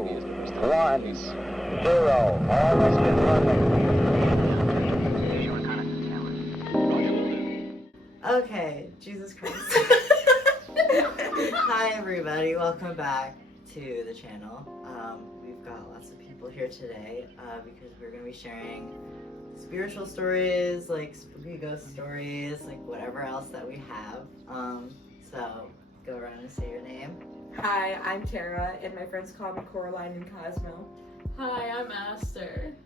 1, 0. All has been running. Okay, Jesus Christ. Hi everybody, welcome back to the channel. We've got lots of people here today because we're going to be sharing spiritual stories, like spooky ghost stories, like whatever else that we have. So go around and say your name. Hi, I'm Terra, and my friends call me Coraline and Cosmo. Hi, I'm Aster.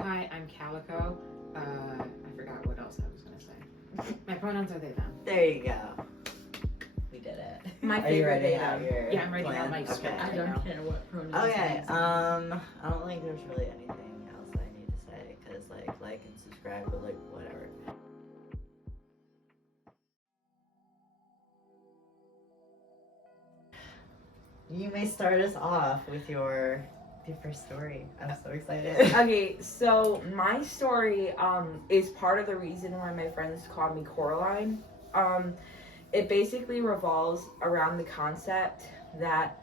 Hi, I'm Calico. I forgot what else I was going to say. My pronouns are they, them. There you go. We did it. My Are you favorite ready they, to have them. your Yeah, I'm writing plan? out my Okay. script. I don't care what pronouns. Okay, you use. I don't think there's really anything else that I need to say, because like and subscribe, but like whatever. You may start us off with your first story. I'm so excited. Okay, so my story is part of the reason why my friends call me Coraline. It basically revolves around the concept that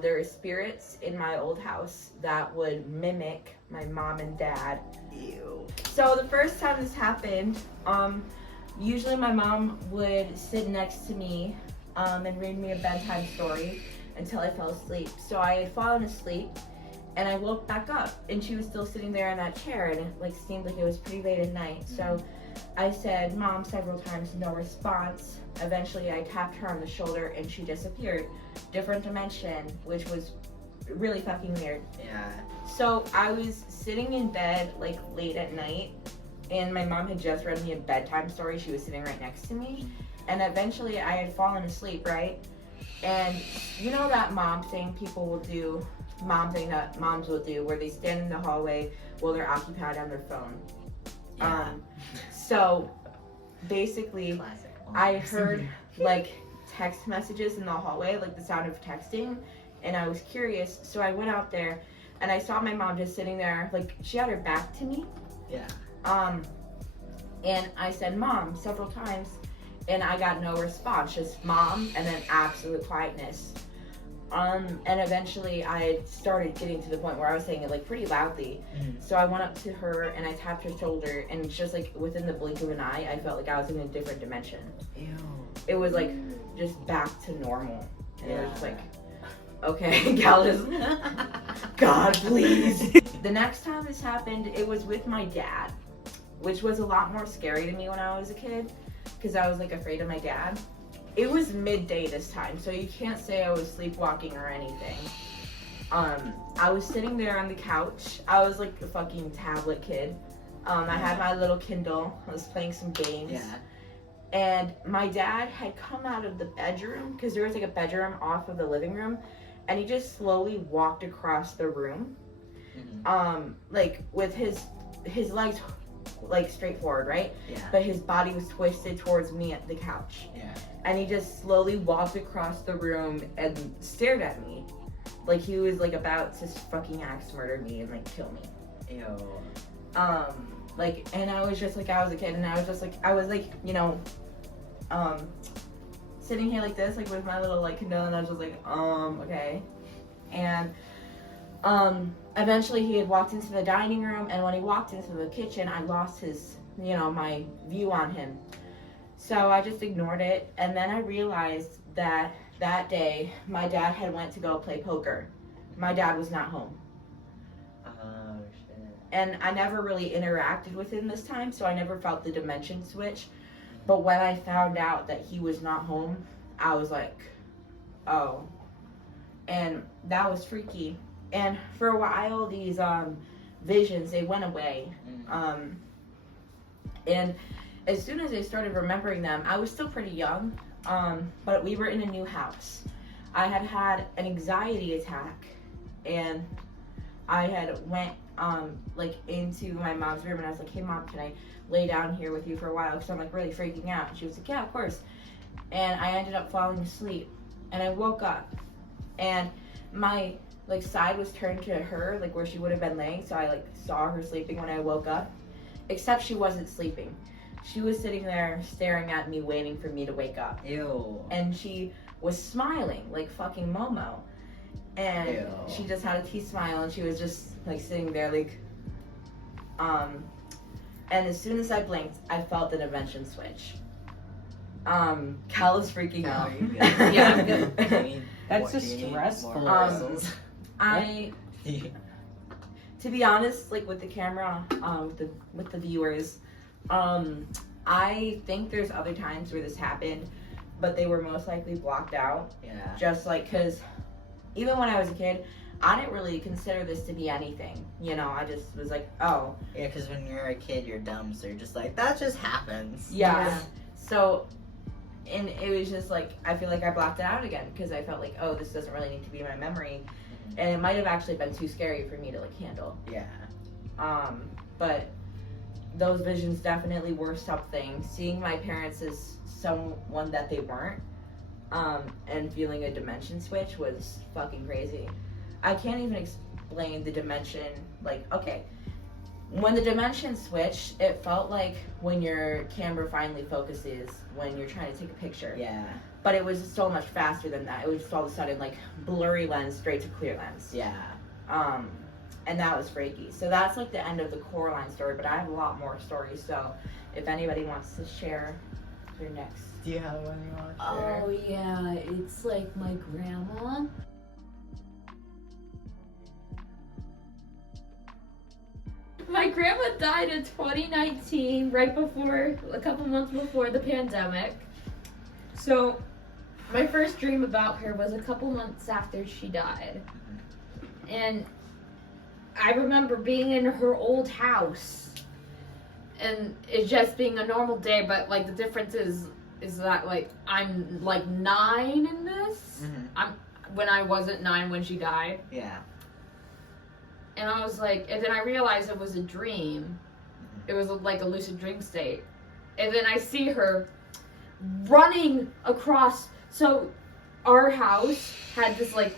there are spirits in my old house that would mimic my mom and dad. Ew. So the first time this happened, usually my mom would sit next to me and read me a bedtime story until I fell asleep. So I had fallen asleep and I woke back up and she was still sitting there in that chair, and it seemed like it was pretty late at night. So I said, "Mom," several times, no response. Eventually I tapped her on the shoulder and she disappeared. Different dimension, which was really fucking weird. Yeah. So I was sitting in bed late at night, and my mom had just read me a bedtime story. She was sitting right next to me, and eventually I had fallen asleep, right? And you know that mom thing that moms will do, where they stand in the hallway while they're occupied on their phone. Yeah. So basically, Classic. I heard text messages in the hallway, like the sound of texting, and I was curious, so I went out there and I saw my mom just sitting there, she had her back to me. Yeah. And I said, "Mom," several times, and I got no response, just "Mom," and then absolute quietness. And eventually I started getting to the point where I was saying it pretty loudly. So I went up to her and I tapped her shoulder, and just within the blink of an eye, I felt like I was in a different dimension. Ew. It was just back to normal. And it was Yeah. just okay, gal, just God, please. The next time this happened, it was with my dad, which was a lot more scary to me when I was a kid, because I was afraid of my dad. It was midday this time, so you can't say I was sleepwalking or anything. I was sitting there on the couch. I was like a fucking tablet kid. I had my little Kindle. I was playing some games. Yeah. And my dad had come out of the bedroom, because there was a bedroom off of the living room, and he just slowly walked across the room, with his legs straight forward, right? Yeah. But his body was twisted towards me at the couch. Yeah. And he just slowly walked across the room and stared at me, like he was about to fucking axe murder me and kill me. Ew. And I was just I was a kid, and I was just sitting here like this, with my little Kindle, and I was just okay. And eventually he had walked into the dining room, and when he walked into the kitchen, I lost his, my view on him. So I just ignored it, and then I realized that day my dad had went to go play poker. My dad was not home. Oh shit. And I never really interacted with him this time, so I never felt the dimension switch. But when I found out that he was not home, I was like, oh. And that was freaky. And for a while, these visions, they went away. And as soon as I started remembering them, I was still pretty young, but we were in a new house. I had had an anxiety attack, and I had went into my mom's room, and I was like, "Hey Mom, can I lay down here with you for a while, because I'm really freaking out?" And she was like, "Yeah, of course." And I ended up falling asleep, and I woke up, and my side was turned to her, where she would have been laying, so I saw her sleeping when I woke up, except she wasn't sleeping. She was sitting there staring at me, waiting for me to wake up. Ew. And she was smiling like fucking Momo. and Ew. she just had a teeth smile, and she was just like sitting there like, and as soon as I blinked, I felt the dimension switch. Cal is freaking Cal, out. are you good? Yeah, I'm good. Do you need That's more- just do you need stressful. more bristles? To be honest, like with the camera, with the viewers, I think there's other times where this happened, but they were most likely blocked out. Yeah. Just like, cause even when I was a kid, I didn't really consider this to be anything. You know, I just was like, oh. Yeah, because when you're a kid, you're dumb, so you're just like, that just happens. Yeah. So, and it was just like, I feel like I blocked it out again because I felt like, oh, this doesn't really need to be in my memory. And it might have actually been too scary for me to like handle. Yeah. But those visions definitely were something. Seeing my parents as someone that they weren't, and feeling a dimension switch was fucking crazy. I can't even explain the dimension. Like, okay, when the dimension switched, it felt like when your camera finally focuses when you're trying to take a picture. Yeah. But it was so much faster than that. It was just all of a sudden like blurry lens straight to clear lens. Yeah. And that was freaky. So that's like the end of the Coraline story, but I have a lot more stories. So if anybody wants to share their next. Do you have one you want to share? Oh yeah, it's like my grandma. My grandma died in 2019, right before, a couple months before the pandemic. So, my first dream about her was a couple months after she died. And I remember being in her old house. And it just being a normal day, but like the difference is that like I'm like 9 in this. Mm-hmm. When I wasn't 9 when she died. Yeah. And I was like, and then I realized it was a dream. It was like a lucid dream state. And then I see her running across. So our house had this like,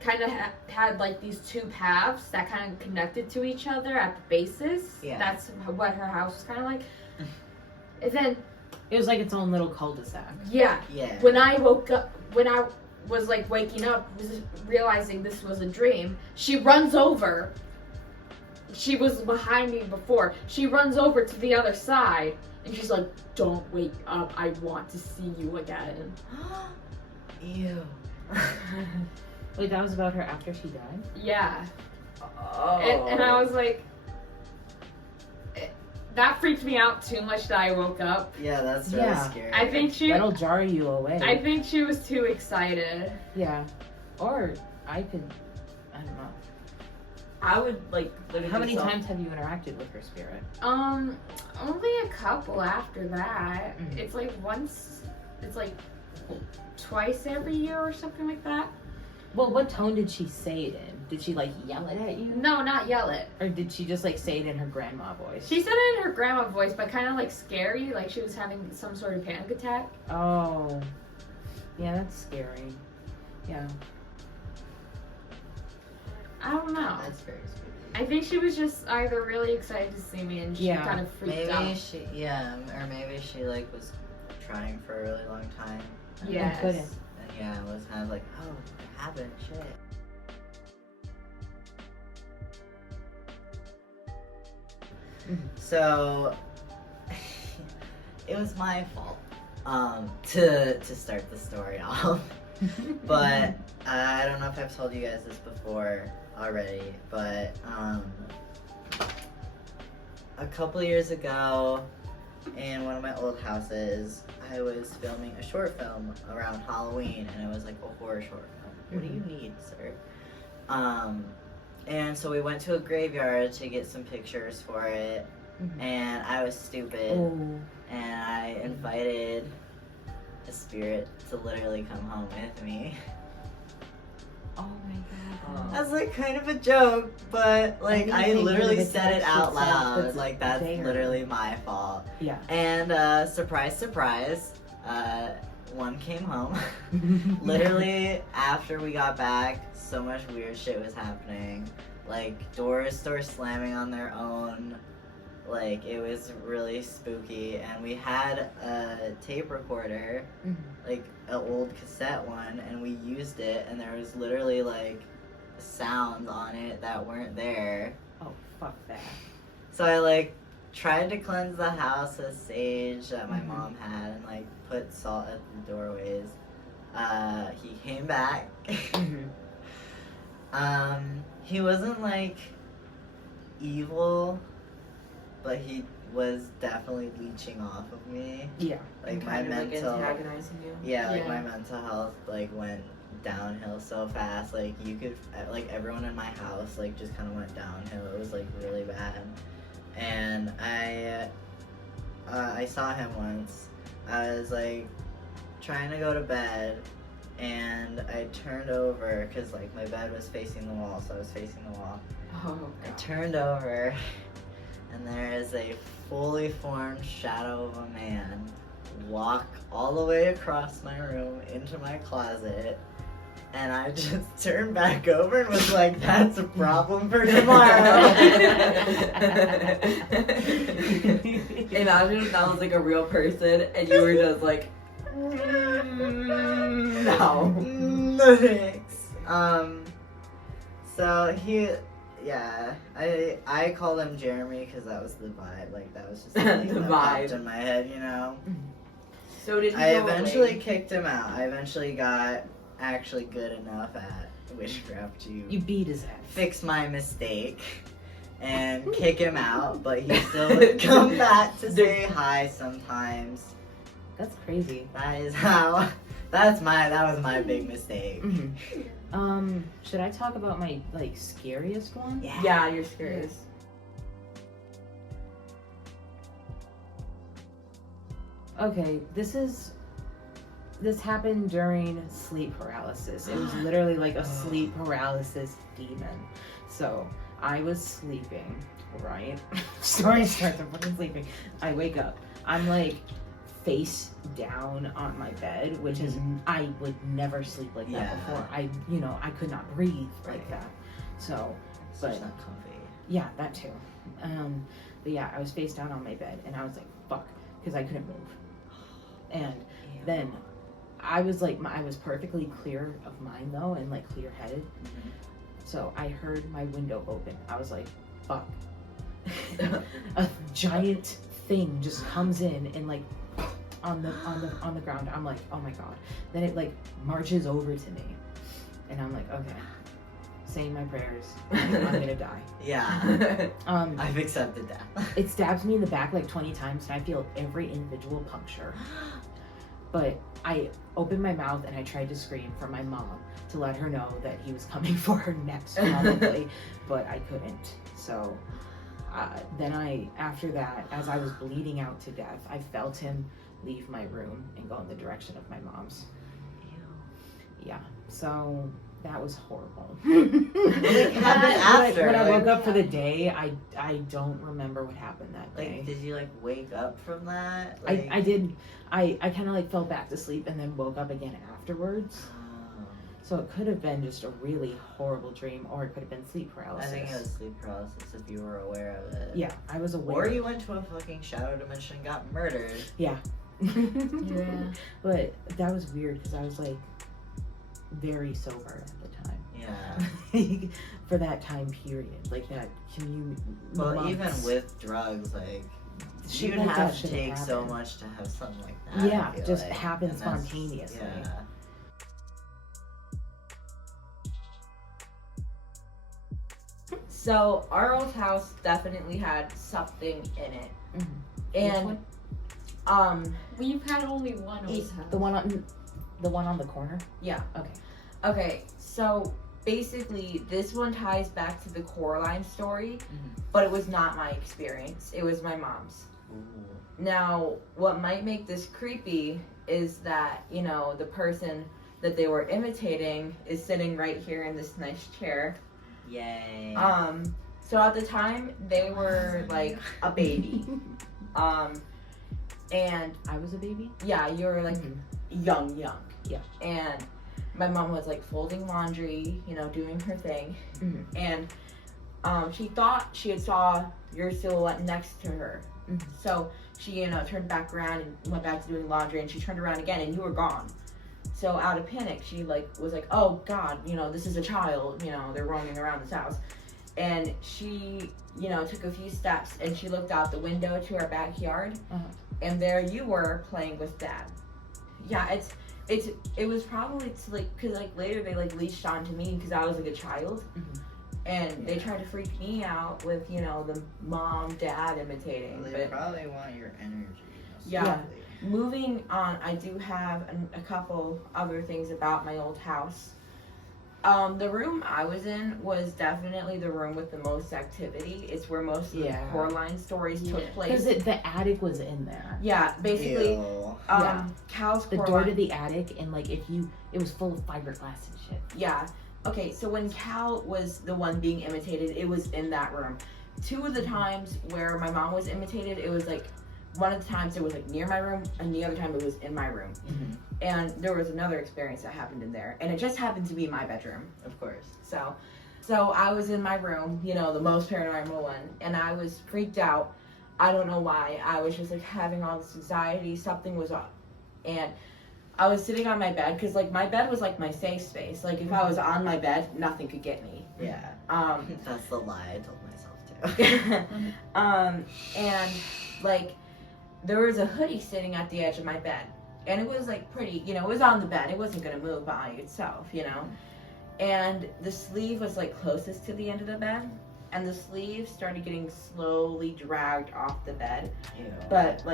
kind of had like these 2 paths that kind of connected to each other at the bases. Yeah. That's what her house was kind of like. And then, It was like its own little cul-de-sac. yeah. Yeah. When I woke up, when I was like waking up, realizing this was a dream, she runs over. She was behind me before. She runs over to the other side and she's like, "Don't wake up. I want to see you again." Ew. Wait, that was about her after she died? Yeah. Oh. And I was like, that freaked me out too much that I woke up. Yeah, that's really Yeah. scary. I think That'll jar you away. I think she was too excited. Yeah. Or I don't know. I would like literally. How many times have you interacted with her spirit? Only a couple after that. Mhm. It's like once, it's like twice every year or something like that. Well, what tone did she say it in? Did she like yell it at you? No, not yell it. Or did she just like say it in her grandma voice? She said it in her grandma voice, but kind of like scary, like she was having some sort of panic attack. Oh. Yeah, that's scary. Yeah. I don't know. That's very spooky. I think she was just either really excited to see me and she Yeah. kind of freaked Maybe out. she, yeah, or maybe she like was trying for a really long time. And Yes. couldn't. And yeah, it was kind of like, oh, it happened, shit. So it was my fault to start the story off. But I don't know if I've told you guys this before already, but a couple years ago in one of my old houses, I was filming a short film around Halloween, and it was like a horror short film. What do you need, sir? And so we went to a graveyard to get some pictures for it, and I was stupid, Oh. and I invited a spirit to literally come home with me. Oh my god. That's like kind of a joke, but like I Anything literally with a said it text out that says loud. that's Like that's there. literally my fault. Yeah. And surprise, surprise, one came home. Literally after we got back, so much weird shit was happening. Like doors started slamming on their own. Like, it was really spooky, and we had a tape recorder, like an old cassette one, and we used it, and there was literally like sounds on it that weren't there. Oh, fuck that. So I like tried to cleanse the house with sage that my mom had, and like put salt at the doorways. He came back. He wasn't like evil, but he was definitely leeching off of me. Yeah. Like my kind of like mental, antagonizing you. yeah, like Yeah. my mental health like went downhill so fast. Like you could, like everyone in my house like just kind of went downhill. It was like really bad. And I saw him once. I was like trying to go to bed, and I turned over because like my bed was facing the wall, so I was facing the wall. Oh, I God. turned over, and there is a fully formed shadow of a man walk all the way across my room into my closet, and I just turned back over and was like, that's a problem for tomorrow. Imagine if that was like a real person and you were just like, no. No thanks. So I called him Jeremy because that was the vibe. Like that was just the thing The that popped vibe. in my head, you know. So did he I go eventually away? kicked him out. I eventually got actually good enough at witchcraft to You beat his ass. fix my mistake and kick him out, but he still would come back to say hi sometimes. That's crazy. That was my big mistake. Should I talk about my like scariest one? Yeah, you're scariest. Okay, this happened during sleep paralysis. It was literally like a sleep paralysis demon. So I was sleeping, right? Story starts, I'm fucking sleeping. I wake up. I'm like face down on my bed, which is I would never sleep like that Yeah. before. I could not breathe like that. So It's But- just not comfy. yeah, that too. But yeah, I was face down on my bed and I was like, fuck, because I couldn't move. And then I was like, I was perfectly clear of mind though, and like clear headed. So I heard my window open. I was like, fuck. A giant thing just comes in and like on the ground. I'm like, oh my god. Then it like marches over to me, and I'm like, okay, saying my prayers. I'm gonna die. Yeah, Um, I've accepted that. it stabs me in the back like 20 times, and I feel every individual puncture. But I opened my mouth and I tried to scream for my mom to let her know that he was coming for her next, probably, but I couldn't. So then after that, as I was bleeding out to death, I felt him leave my room and go in the direction of my mom's. Yeah, so that was horrible. What happened after? When I Like- woke up for the day, I don't remember what happened that day. Like, did you like wake up from that? I did. I kind of like fell back to sleep and then woke up again afterwards. Oh, So it could have been just a really horrible dream, or it could have been sleep I paralysis. think it was sleep paralysis if you were aware of it. Yeah, I was aware. Or you went to a fucking shadow dimension and got murdered. Yeah. Yeah. But that was weird because I was like very sober at the time. Yeah. For that time period, like that Well, months. even with drugs, like Shit you'd like that have to shouldn't take so happen. much to have something like that. I Yeah, feel just like. happen And that's- spontaneously. Yeah. So our old house definitely had something in it, Mhm. and We've had only one old East- house. the one on the corner. yeah. Okay. Okay, so basically this one ties back to the Coraline story, Mhm. but it was not my experience. It was my mom's. Ooh. Now, what might make this creepy is that, the person that they were imitating is sitting right here in this nice chair. Yay. So at the time they were like a baby. And I was a baby. yeah, you were like Mhm. young. Yeah. And my mom was like folding laundry, doing her thing. Mhm. And she thought she had saw your silhouette next to her. Mhm. So she, turned back around and went back to doing laundry, and she turned around again, and you were gone. So out of panic, she was like, oh God, this is a child, they're roaming around this house. And she, took a few steps, and she looked out the window to our backyard, and there you were playing with Dad. Yeah, it was probably because later they leashed onto me because I was a child. Mhm. And they tried to freak me out with, the mom, dad imitating. They But probably want your energy. most Yeah. likely. moving on, I do have a couple other things about my old house. The room I was in was definitely the room with the most activity. It's where most of the Yeah. Coraline stories took Because place. the attic was in there. Yeah, basically, Ew. Yeah. Cal's The door Coraline. to the attic, and it was full of fiberglass and shit. Yeah. Okay, so when Cal was the one being imitated, it was in that room. Two of the times where my mom was imitated, it was one of the times it was near my room, and the other time it was in my room. Mhm. And there was another experience that happened in there, and it just happened to be my bedroom. Of course. So I was in my room, the most paranormal one, and I was freaked out. I don't know why. I was just having all this anxiety. Something was up, and I was sitting on my bed because my bed was my safe space. If I was on my bed, nothing could get me. Yeah. That's the lie I told myself too. And there was a hoodie sitting at the edge of my bed, and it was pretty, it was on the bed. It wasn't gonna move by itself, and the sleeve was closest to the end of the bed, and the sleeve started getting slowly dragged off the bed, Ew. but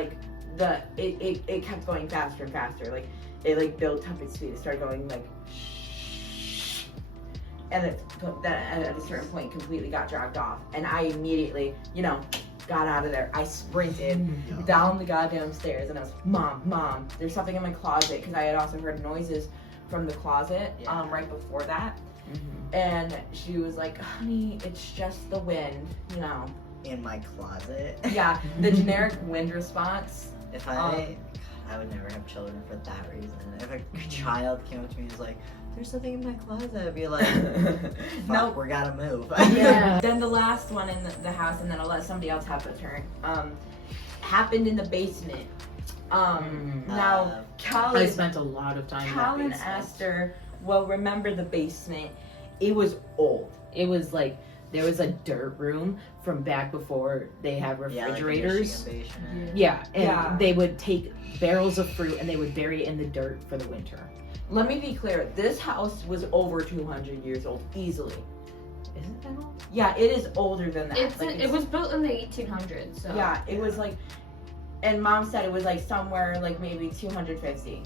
it kept going faster and faster. It built up its speed. It started going and then at a certain point completely got dragged off, and I immediately got out of there. I sprinted down the goddamn stairs, and I was mom, there's something in my closet, because I had also heard noises from the closet right before that. Mm-hmm. And she was like, honey, it's just the wind, In my closet. Yeah, the generic wind response. If I would never have children for that reason. If a child came up to me and was like, there's something in my closet, I'd be like, fuck, Nope. we gotta move. Yeah. Then the last one in the house, and then I'll let somebody else have the turn, happened in the basement. Now, Cal I spent a lot of time in that and basement. Aster will remember the basement. It was old. It was there was a dirt room from back before they had refrigerators. Yeah, and they would take barrels of fruit and they would bury it in the dirt for the winter. Let me be clear, this house was over 200 years old, easily. Is it that old? Yeah, it is older than that. It was built in the 1800s, so. Yeah, it was and Mom said it was somewhere maybe 250.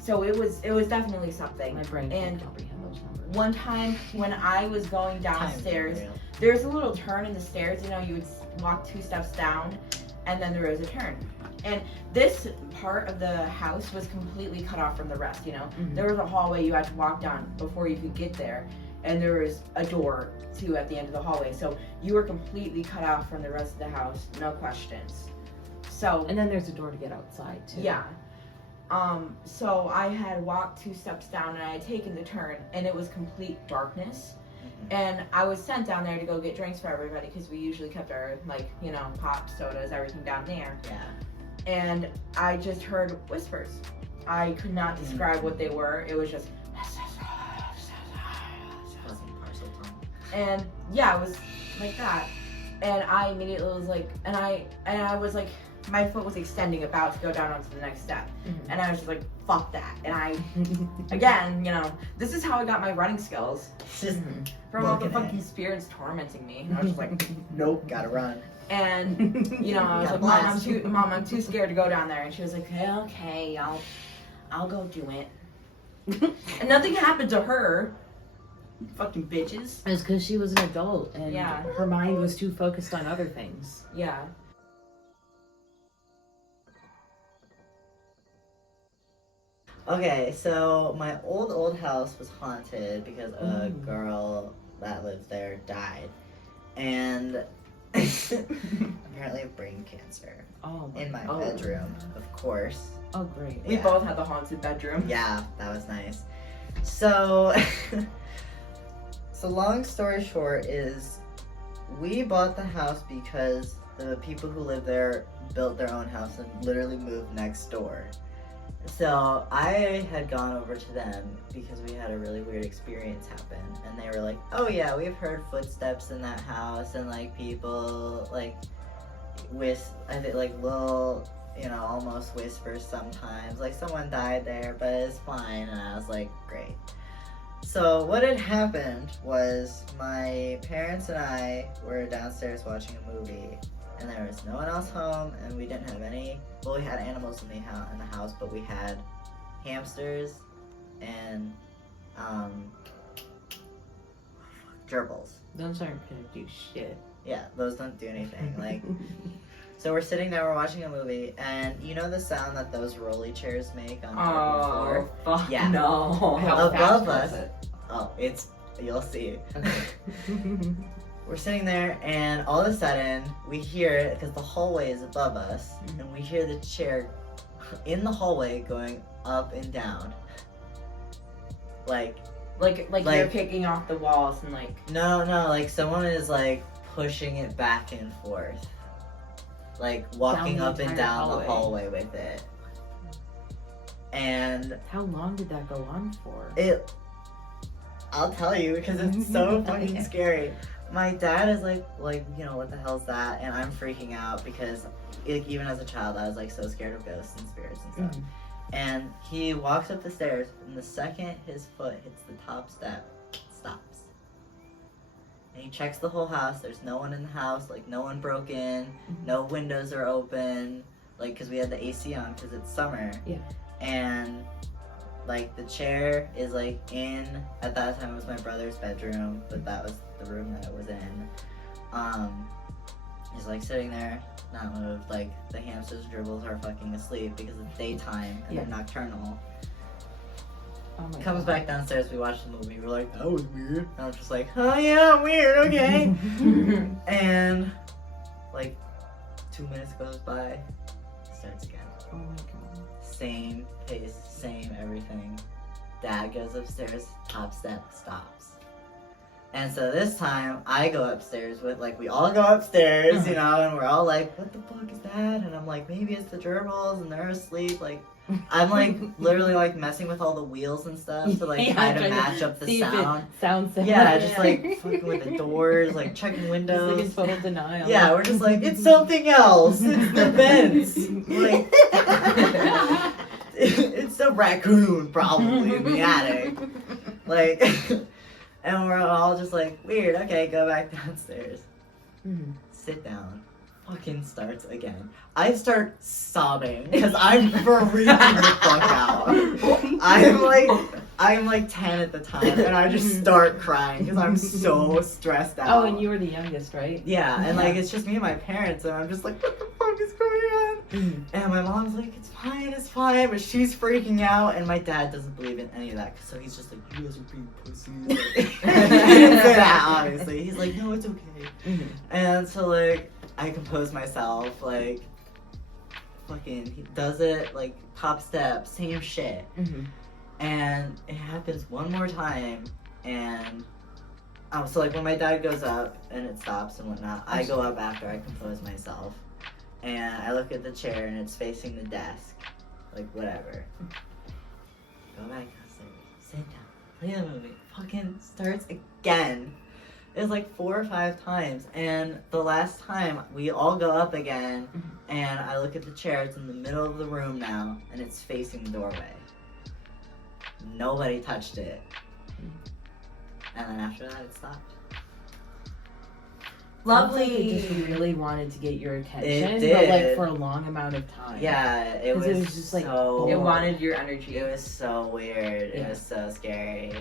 So it was definitely something. My brain And can't comprehend those numbers. one time when I was going downstairs, there's a little turn in the stairs, you would walk 2 steps down, and then there was a turn. And this part of the house was completely cut off from the rest, Mhm. There was a hallway you had to walk down before you could get there, and there was a door too at the end of the hallway. So you were completely cut off from the rest of the house, no questions. So And then there's a door to get outside too. yeah. So I had walked 2 steps down, and I had taken the turn, and it was complete darkness. And I was sent down there to go get drinks for everybody, because we usually kept our pop, sodas, everything down there. Yeah. And I just heard whispers. I could not describe what they were. It was just Wasn't parcel tongue. and yeah, it was like that. And I immediately was and I was my foot was extending about to go down onto the next step. Mhm. And I was just fuck that. And I, again, this is how I got my running skills. Just From all the Looking at fucking it. spirits tormenting me. I was just nope, gotta run. and I was Got Mom, I'm too scared to go down there. And she was like, okay, I'll go do it. And nothing happened to her. Fucking bitches. It's because she was an adult and Yeah. her mind was too focused on other things. Yeah. Okay, so my old house was haunted because a girl that lived there died. And apparently of brain cancer. Oh, In my oh. bedroom, of course. Oh, great. We Yeah. both had the haunted bedroom. Yeah, that was nice. So, So long story short is we bought the house because the people who live there built their own house and literally moved next door. So I had gone over to them because we had a really weird experience happen, and they were like, oh yeah, we've heard footsteps in that house and like people like I think like little, you know, almost whispers sometimes, like someone died there but it's fine. And I was like, great. So what had happened was my parents and I were downstairs watching a movie, and there was no one else home, and we didn't have any. Well, we had animals in the house, but we had hamsters and gerbils. Those aren't gonna do shit. Yeah, those don't do anything. Like, so we're sitting there, we're watching a movie, and you know the sound that those rolly chairs make on the floor? Fuck Yeah. no. How fast Above was us. it? Oh, you'll see. Okay. We're sitting there, and all of a sudden, we hear it, because the hallway is above us, Mhm. and we hear the chair in the hallway going up and down. Like Like Like- you're kicking off the walls and like no, like someone is like pushing it back and forth. Like walking Down the up and entire down hallway. the hallway with it. And how long did that go on for? I'll tell you because it's so fucking Okay. scary. My dad is like, you know, what the hell's that? And I'm freaking out because even as a child, I was like so scared of ghosts and spirits and stuff. Mhm. And he walks up the stairs, and the second his foot hits the top step, stops. And he checks the whole house. There's no one in the house. Like, no one broke in. No windows are open. Like, because we had the AC on because it's summer. Yeah. And, like, the chair is, like, at that time it was my brother's bedroom, but that was the room that it was in. He's, like, sitting there, not moved. Like, the hamsters dribbles are fucking asleep because it's daytime and Yeah. they're nocturnal. Oh my Comes God. back downstairs, we watch the movie, we're like, that was weird. And I'm just like, oh yeah, weird, okay. And, like, 2 minutes goes by, starts again. Oh my God. Same pace, same everything. Dad goes upstairs, top step, stops. And so this time, I go upstairs with, like, we all go upstairs, you know, and we're all like, what the fuck is that? And I'm like, maybe it's the gerbils, and they're asleep, like, I'm, like, literally, like, messing with all the wheels and stuff to, like, Yeah, try to trying to match up the See if it sound. sounds Yeah, just, like, fucking with the doors, like, checking Just windows. like in total denial. Yeah, we're just like, it's something else. It's the vents. Like, it's a raccoon probably in the attic. Like, and we're all just like, weird, okay, go back downstairs. Mhm. Sit down. Fucking starts again. I start sobbing because I'm freaking the fuck out. I'm like 10 at the time, and I just start crying because I'm so stressed out. Oh, and you were the youngest, right? Yeah, and like Yeah. it's just me and my parents, and I'm just like, what the fuck is going on? Mhm. And my mom's like, it's fine, but she's freaking out, and my dad doesn't believe in any of that, so he's just like, you guys are being pussies. He didn't say that, obviously. He's like, no, it's okay. Mhm. And so like, I compose myself, like, fucking, he does it, like, top step, same shit. Mhm. And it happens one more time, and so like when my dad goes up and it stops and whatnot, I go up after I compose myself, and I look at the chair and it's facing the desk, like whatever. Go back downstairs, sit down, play the movie. Fucking starts again. It's like 4 or 5 times, and the last time we all go up again, and I look at the chair. It's in the middle of the room now, and it's facing the doorway. Nobody touched it. And then after that, it stopped. Sounds like Lovely. it just really wanted to get your attention, It but like did. for a long amount of time. Yeah, it 'Cause was, it was just, like, so... It wanted your energy. It was so weird. It Yeah. was so scary.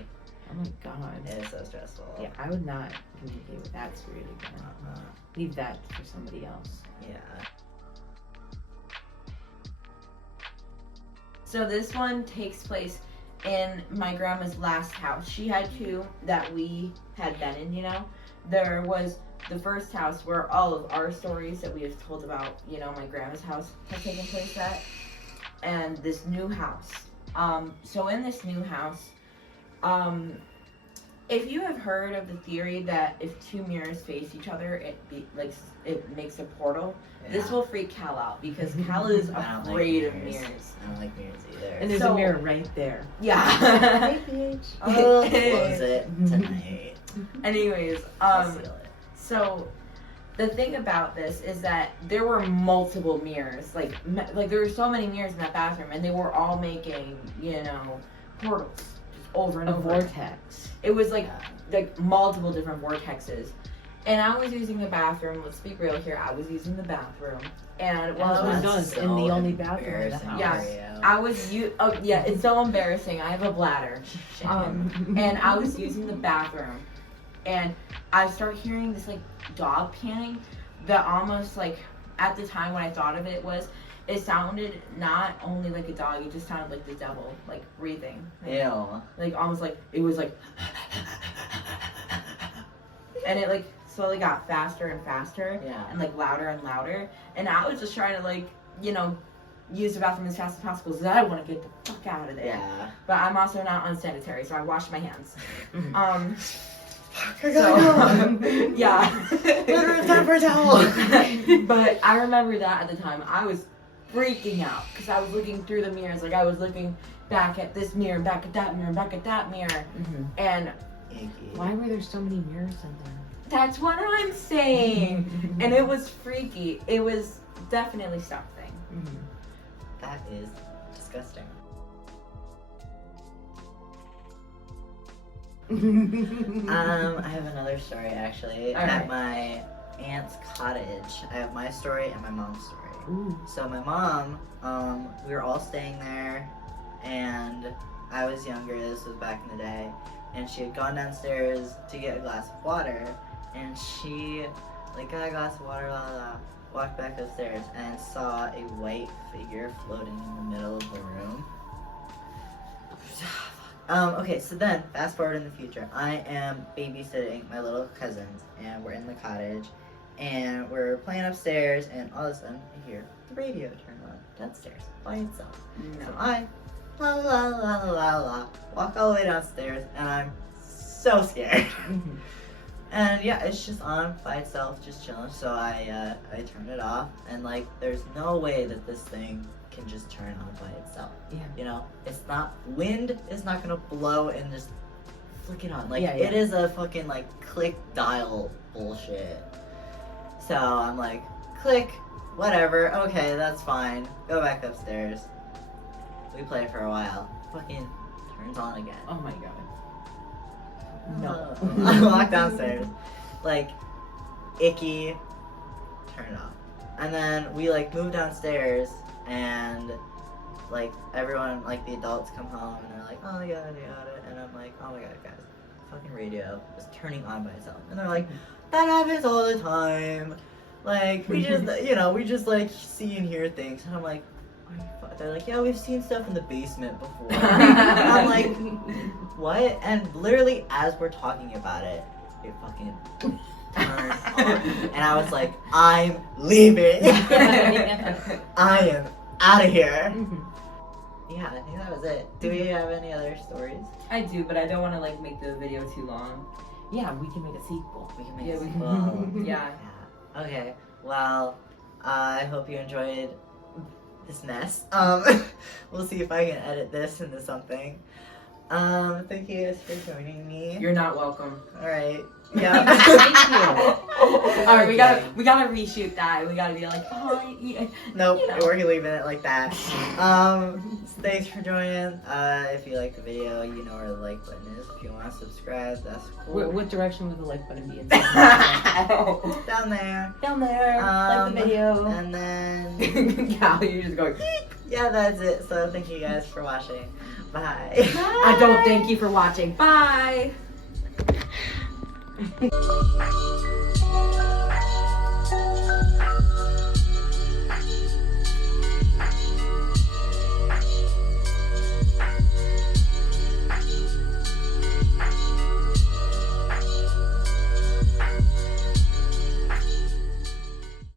Oh my God. It was so stressful. Yeah, I would not communicate with that spirit again. Uh-huh. Leave that for somebody else. Yeah. So this one takes place in my grandma's last house. She had 2 that we had been in, you know. There was the first house where all of our stories that we have told about, you know, my grandma's house have taken place at. And this new house. So in this new house, If you have heard of the theory that if two mirrors face each other, it makes a portal, this will freak Cal out because Cal is I don't like afraid of mirrors. mirrors. I don't like mirrors either. And there's So- a mirror right there. Yeah. I'll close it tonight. Anyways, I'll seal it. so the thing about this is that there were multiple mirrors. Like there were so many mirrors in that bathroom, and they were all making, portals just over and A over. vortex. It was like multiple different vortexes. And I was using the bathroom. Let's be real here. I was using the bathroom, and while That's I what was it does in the only bathroom in the embarrassing house. for you. I was it's so embarrassing. I have a bladder. And I was using the bathroom, and I start hearing this like dog panting that almost like at the time when I thought of it sounded not only like a dog, it just sounded like the devil, like breathing. Ew. Like almost like it was like and it like slowly got faster and faster Yeah. and like louder and louder. And I was just trying to like, use the bathroom as fast as possible because I want to get the fuck out of there. Yeah. But I'm also not unsanitary, so I washed my hands. I So, yeah. paper towel. But I remember that at the time, I was freaking out because I was looking through the mirrors. Like I was looking back at this mirror, back at that mirror, back at that mirror. And Why were there so many mirrors in there? that's what I'm saying. And it was freaky. It was definitely something. That is disgusting. I have another story actually. All At right. my aunt's cottage, I have my story and my mom's story. Ooh. So my mom, we were all staying there, and I was younger. This was back in the day, and she had gone downstairs to get a glass of water, and she got a glass of water, walked back upstairs, and saw a white figure floating in the middle of the room. Okay, so then, fast forward in the future. I am babysitting my little cousins, and we're in the cottage, and we're playing upstairs, and all of a sudden, I hear the radio turn on downstairs by itself. So I, walk all the way downstairs, and I'm so scared. And yeah, it's just on by itself, just chilling. So I turn it off, and there's no way that this thing can just turn on by itself. Yeah. It's not, wind is not gonna blow and just flick it on. Yeah. It is a fucking click dial bullshit. So I'm like, click, whatever, okay, that's fine. Go back upstairs. We play for a while. Fucking turns on again. Oh my god. No. I walk downstairs, icky, turn it off. And then we move downstairs, and everyone, the adults come home and they're like, oh my god, and I'm like, oh my god, guys, fucking radio is turning on by itself. And they're like, that happens all the time. We just, we just see and hear things. And I'm like, they're like, yeah, we've seen stuff in the basement before. And I'm like, what? And literally, as we're talking about it, it fucking turned on. And I was like, I'm leaving. I am out of here. Yeah, I think that was it. Do we have any other stories? I do, but I don't want to make the video too long. Yeah, we can make a sequel. We can make Yeah, a we sequel. Yeah. Okay, well, I hope you enjoyed this mess. We'll see if I can edit this into something. Thank you guys for joining me. You're not welcome. Alright. Yeah. Thank you. Alright, we gotta reshoot that. We gotta be like, oh, yeah. Nope, You know. we're leaving it like that. Thanks for joining. If you like the video, you know where the like button is. If you want to subscribe, that's cool. What direction would the like button be in? Down there. Down there, like the video. And then, Cal, you're just going. yeah, that's it. So thank you guys for watching. Bye. I don't thank you for watching. Bye.